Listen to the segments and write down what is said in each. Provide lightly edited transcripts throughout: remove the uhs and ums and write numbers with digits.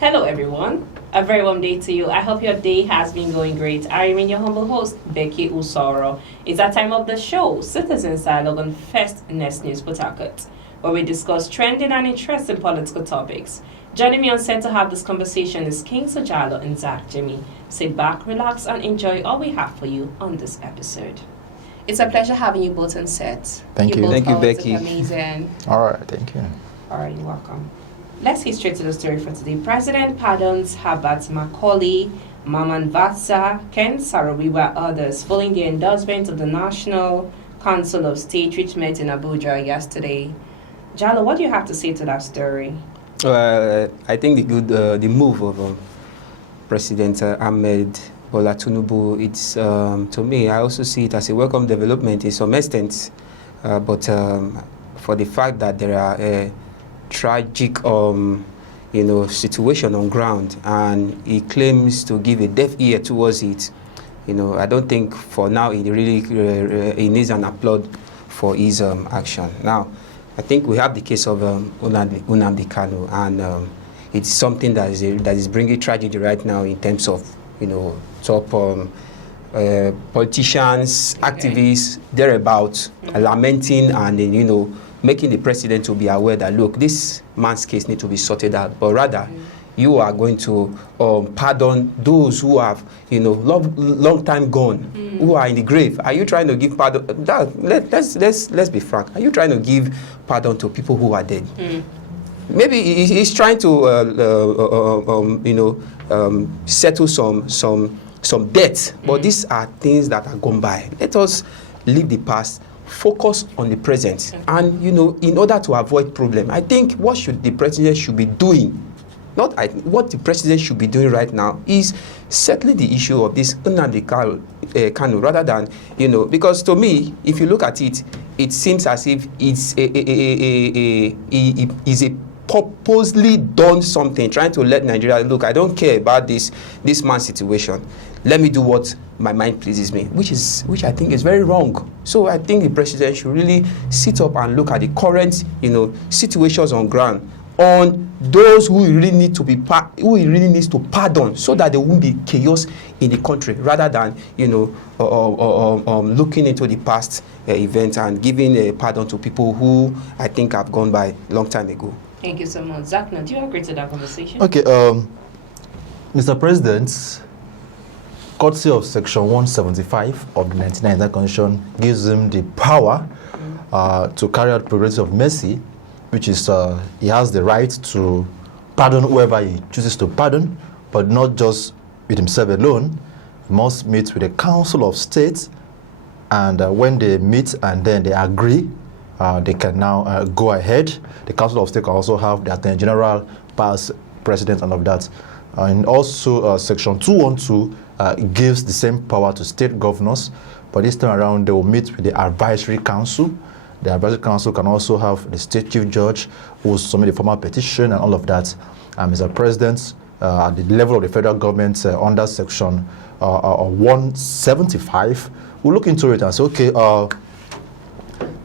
Hello, everyone. A very warm day to you. I hope your day has been going great. I remain your humble host, Becky Usoro. It's that time of the show, Citizens Dialogue on First Next News Port Harcourt, where we discuss trending and interesting political topics. Joining me on set to have this conversation is King Sojalo and Zach Jimmy. Sit back, relax, and enjoy all we have for you on this episode. It's a pleasure having you both on set. Thank you. Thank you, Becky. Amazing. All right, thank you. All right, you're welcome. Let's get straight to the story for today. President pardons Herbert Macaulay, Maman Vasta, Ken Saro-Wiwa, others, following the endorsement of the National Council of State, which met in Abuja yesterday. Jalo, what do you have to say to that story? I think the move of President Ahmed Bola Tinubu, it's to me, I also see it as a welcome development in some extent, but for the fact that there are tragic situation on ground, and he claims to give a deaf ear towards it. I don't think for now he really he needs an applaud for his action. Now, I think we have the case of Nnamdi Kanu, and it's something that is bringing tragedy right now in terms of top politicians, activists, thereabouts, lamenting and making the president to be aware that, look, this man's case needs to be sorted out, but rather you are going to pardon those who have, long time gone, who are in the grave. Are you trying to give pardon? Let's be frank. Are you trying to give pardon to people who are dead? Maybe he's trying to, settle some debt, but these are things that are gone by. Let us leave the past. Focus on the present, and in order to avoid problem, I think what the president should be doing, what the president should be doing right now is settling the issue of this Nnamdi Kanu, rather than because to me, if you look at it, it seems as if it's a purposely done something, trying to let Nigeria look. I don't care about this man's situation. Let me do what my mind pleases me, which I think is very wrong. So I think the president should really sit up and look at the current, situations on ground, on those who he really needs to pardon, so that there won't be chaos in the country, rather than looking into the past events and giving a pardon to people who I think have gone by a long time ago. Thank you so much. Zach, do you agree to that conversation? Okay, Mr. President, courtesy of Section 175 of the 1999 Constitution, gives him the power to carry out progressive mercy, which is he has the right to pardon whoever he chooses to pardon, but not just with himself alone. He must meet with the Council of State, and when they meet and then they agree, they can now go ahead. The Council of State can also have the Attorney General, past president, and of that. And also Section 212 gives the same power to state governors, but this time around they will meet with the Advisory Council. The Advisory Council can also have the State Chief Judge who will submit a formal petition and all of that. Mr. President, at the level of the federal government, under Section 175, we'll look into it and say, okay,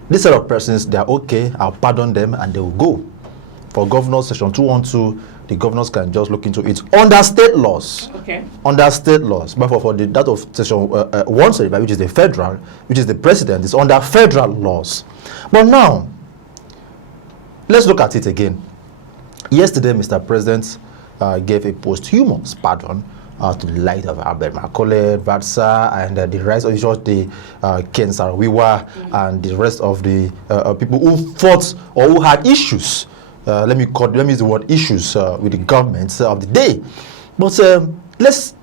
this set of persons, they are okay, I'll pardon them, and they will go. For governors, Section 212, the governors can just look into it under state laws. Okay. Under state laws. But for that of Section 175, which is the federal, which is the president, is under federal laws. But now, let's look at it again. Yesterday, Mr. President gave a posthumous pardon to the light of Albert Macaulay, Vasta, and the rest of the Ken Saro-Wiwa, and the rest of the people who fought or who had issues. Let me use the word issues with the government of the day. But let's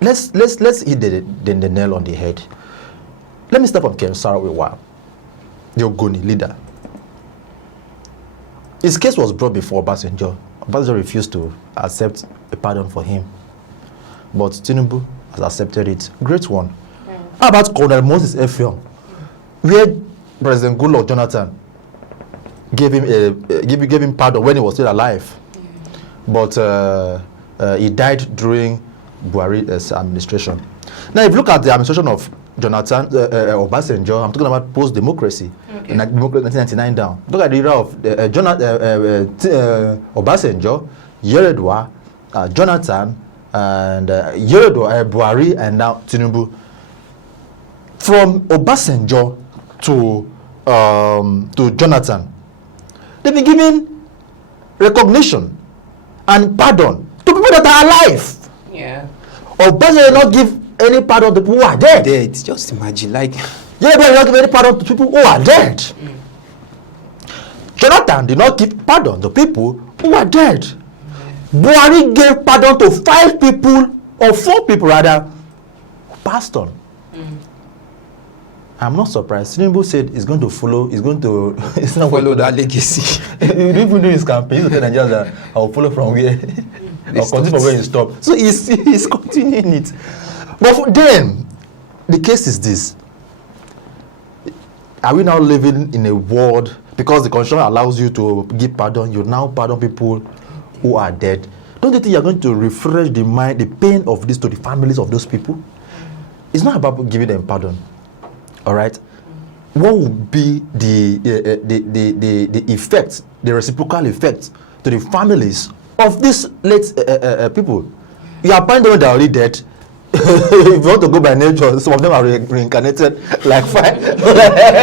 hit the nail on the head. Let me start from Ken Saro-Wiwa, the Ogoni leader. His case was brought before Obasanjo. Obasanjo refused to accept a pardon for him, but Tinubu has accepted it. Great one. Yeah. How about Colonel Moses Effiong, where President Goodluck Jonathan gave him pardon when he was still alive, but he died during Buhari's administration. Now, if you look at the administration of Jonathan Obasanjo, I'm talking about post-democracy, in 1999 down. Look at the era of Obasanjo, Yeredwa, Jonathan and Yedo, Buhari, and now Tinubu. From Obasanjo to Jonathan, they've been giving recognition and pardon to people that are alive. Yeah. Obasanjo did not give any pardon to people who are dead. Dead. Just imagine, like. Yeah, did not give any pardon to people who are dead. Jonathan did not give pardon to people who are dead. Buhari gave pardon to 5 people, or 4 people rather, who passed on. I'm not surprised. Tinubu said he's going to follow, he's not follow that legacy. He didn't even do his campaign. He said Nigerians that I'll follow from where I'll continue from where he stopped. So he's continuing it. But then the case is this. Are we now living in a world, because the constitution allows you to give pardon, you now pardon people who are dead? Don't you think you're going to refresh the mind, the pain of this to the families of those people? It's not about giving them pardon. All right, what would be the effect, the reciprocal effect to the families of these late people? You are finding them that are already dead. If you want to go by nature, some of them are reincarnated like 5.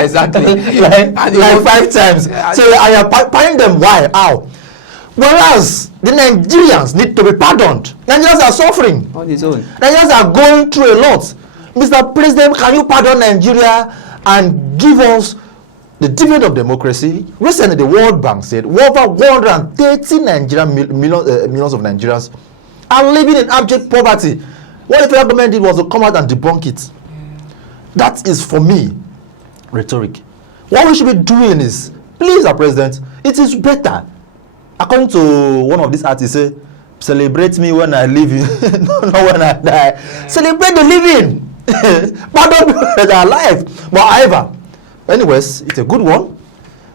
Exactly. like 5 times. So I am finding them. Why? How? Whereas the Nigerians need to be pardoned. Nigerians are suffering on his own. Nigerians are going through a lot. Mr. President, can you pardon Nigeria and give us the dividend of democracy? Recently, the World Bank said over 130 millions of Nigerians are living in abject poverty. What the federal government did was to come out and debunk it. That is, for me, rhetoric. What we should be doing is, please, Mr. President, it is better. According to one of these artists, say, celebrate me when I live, not when I die. Yeah. Celebrate the living. Pardon people that are alive. But however, anyways, it's a good one.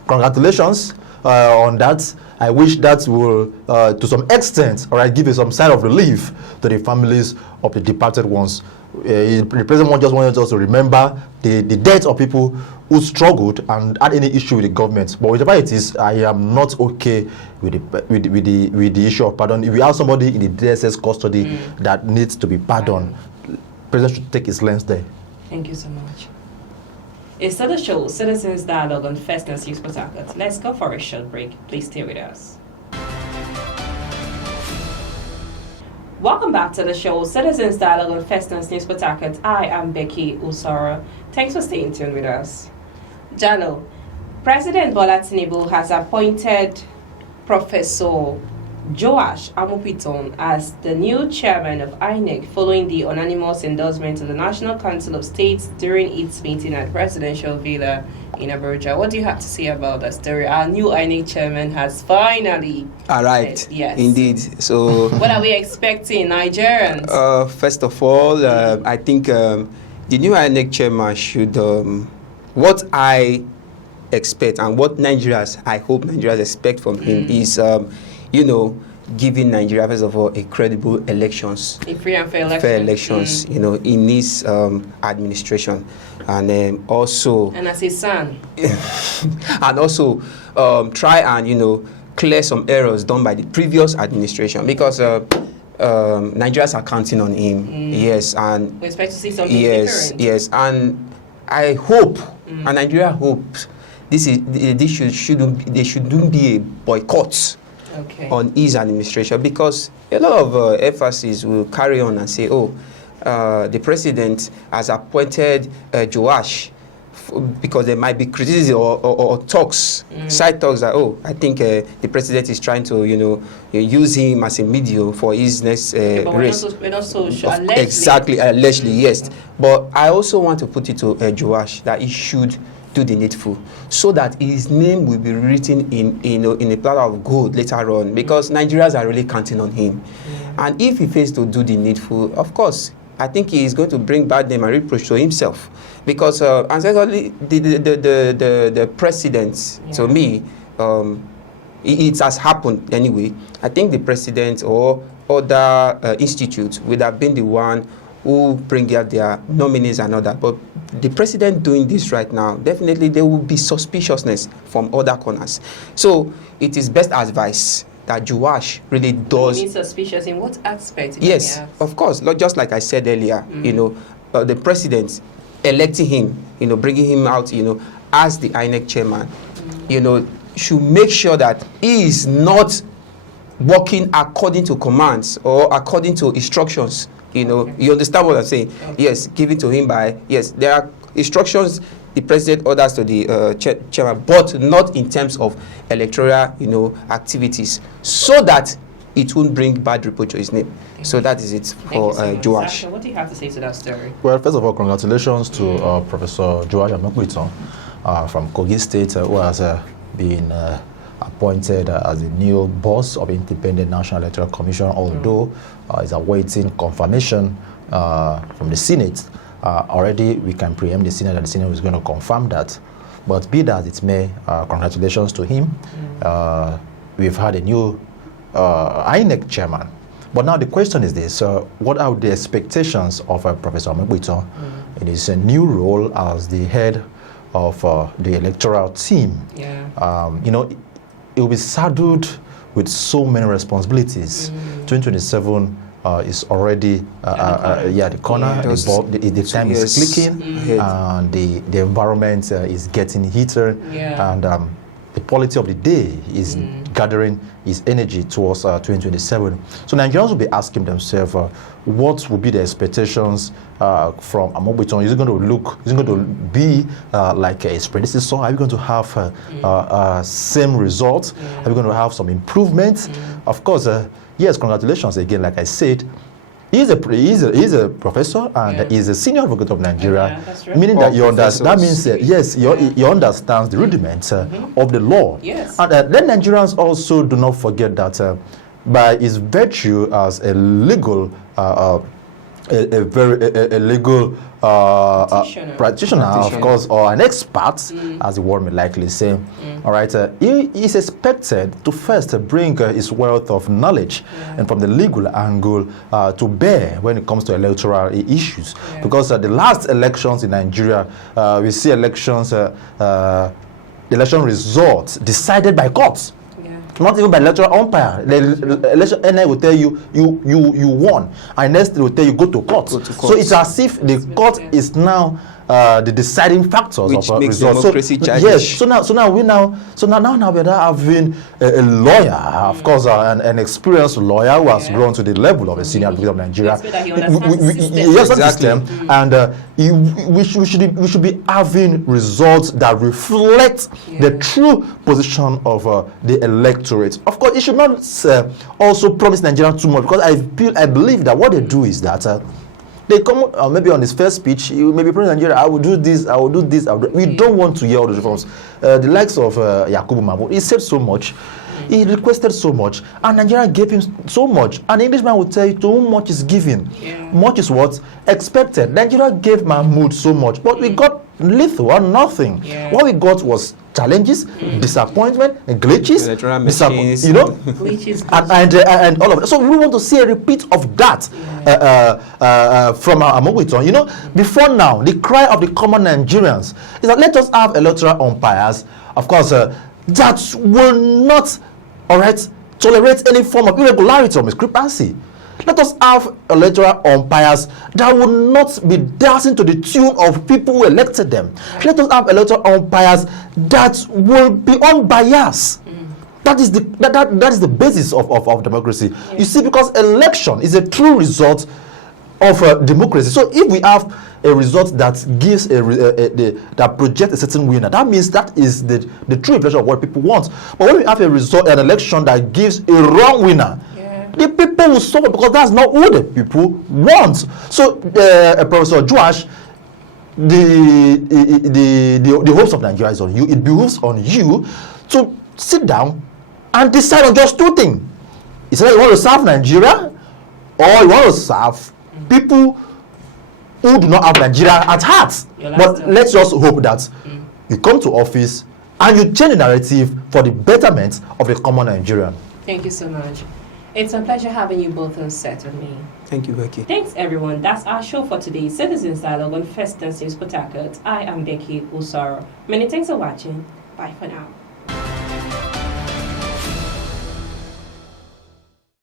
Congratulations on that. I wish that will, to some extent, all right, give you some sign of relief to the families of the departed ones. The president just wanted us to remember the death of people who struggled and had any issue with the government. But whatever it is, I am not okay with the issue of pardon. If we have somebody in the DSS custody that needs to be pardoned, president should take his lens there. Thank you so much. It's still the show, Citizens Dialogue on First News Port Harcourt. Let's go for a short break. Please stay with us. Welcome back to the show, Citizens Dialogue on First News Port Harcourt. I am Becky Usoro. Thanks for staying tuned with us. Jalo, President Bola Tinubu has appointed Professor Joash Amopiton as the new chairman of INEC following the unanimous endorsement of the National Council of States during its meeting at Presidential Villa in Abuja. What do you have to say about that story? Our new INEC chairman has finally arrived. Yes. Indeed. So what are we expecting, Nigerians? First of all, I think the new INEC chairman should, what I expect and what Nigerians, I hope Nigerians expect from him is, giving Nigeria, first of all, a credible elections. A free and fair elections, in his administration. And also... And as his son. And also try and, clear some errors done by the previous administration. Because Nigerians are counting on him. Yes, and... We expect to see something different. Yes, and I hope, and Nigeria hopes, there shouldn't be a boycott on his administration, because a lot of emphasis will carry on and say, the president has appointed Joash, because there might be criticism or talks, side talks that, I think the president is trying to, use him as a medium for his next race. We're not so sure. Allegedly. Exactly, allegedly, yes. But I also want to put it to Joash that he should do the needful, so that his name will be written in a platter of gold later on, because Nigerians are really counting on him. And if he fails to do the needful, of course, I think he is going to bring bad name and reproach to himself, because and secondly, the president, to me, it has happened anyway. I think the president or other institutes would have been the one who bring out their nominees and all that. But the president doing this right now, definitely there will be suspiciousness from other corners. So it is best advice that Joash really does. You mean suspicious in what aspect? Yes, of course. Just like I said earlier, the president electing him, bringing him out, as the INEC chairman, should make sure that he is not working according to commands or according to instructions. You understand what I'm saying? Okay. Yes, given to him by, there are instructions the president orders to the chairman, but not in terms of electoral, activities, so that it won't bring bad report to his name. So that is it for Joash. What do you have to say to that story? Well, first of all, congratulations to Professor Joash Amokuiton from Kogi State, who has been appointed as the new boss of Independent National Electoral Commission, although is awaiting confirmation from the Senate. Already we can preempt the Senate that the Senate is going to confirm that. But be that it may, congratulations to him. We've had a new INEC chairman. But now the question is this, what are the expectations of Professor Amokuiton in his new role as the head of the electoral team? It will be saddled with so many responsibilities. 2027 is already the corner. The time is clicking, and the environment is getting heated, and the quality of the day is gathering its energy towards 2027. So Nigerians will be asking themselves, what will be the expectations from Amokuiton? Is it going to be like his predecessor? Are we going to have same results? Are we going to have some improvements? Of course, yes, congratulations again, like I said. He's a professor and he's a senior advocate of Nigeria, meaning that that means he understands the rudiments of the law. Yes. And then Nigerians also do not forget that by his virtue as a legal legal practitioner, of course, or an expert, as the word may likely say. All right, he is expected to first bring his wealth of knowledge and from the legal angle to bear when it comes to electoral issues. Because the last elections in Nigeria, we see elections, election results decided by courts. Not even by electoral umpire. The election NI will tell you won, and next they will tell you go to court. So it's as if the court is now the deciding factors which of makes results. democracy childish. So now we're having a lawyer, of course, an experienced lawyer who has grown to the level of a senior advocate of Nigeria. And we should be having results that reflect the true position of the electorate. Of course, it should not also promise Nigerians too much, because I believe that what they do is that they come maybe on his first speech, maybe President Nigeria, I will do this, I will do this. We don't want to hear all the reforms. The likes of Yakubu Mabu, he said so much, he requested so much, and Nigeria gave him so much. An Englishman would tell you, to whom much is given, much is what? Expected. Nigeria gave Mahmoud so much, but we got little or nothing. What we got was challenges, disappointment, glitches, glitches, and all of that. So we want to see a repeat of that from Amokuiton. Before now, the cry of the common Nigerians is that let us have electoral umpires, of course, that will not, tolerate any form of irregularity or discrepancy. Let us have electoral umpires that will not be dancing to the tune of people who elected them. Let us have electoral umpires that will be unbiased. That is the basis of democracy. You see, because election is a true result of democracy. So if we have a result that gives that projects a certain winner, that means that is the true reflection of what people want. But when we have an election that gives a wrong winner, the people will suffer, because that's not what the people want. So, Professor Joash, the hopes of Nigeria is on you. It behooves on you to sit down and decide on just two things. It's like you want to serve Nigeria, or you want to serve people who do not have Nigeria at heart. But let's just hope that you come to office and you change the narrative for the betterment of the common Nigerian. Thank you so much. It's a pleasure having you both on set with me. Thank you, Becky. Thanks, everyone. That's our show for today. Citizens Dialogue on First News Port Harcourt. I am Becky Usaro. Many thanks for watching. Bye for now.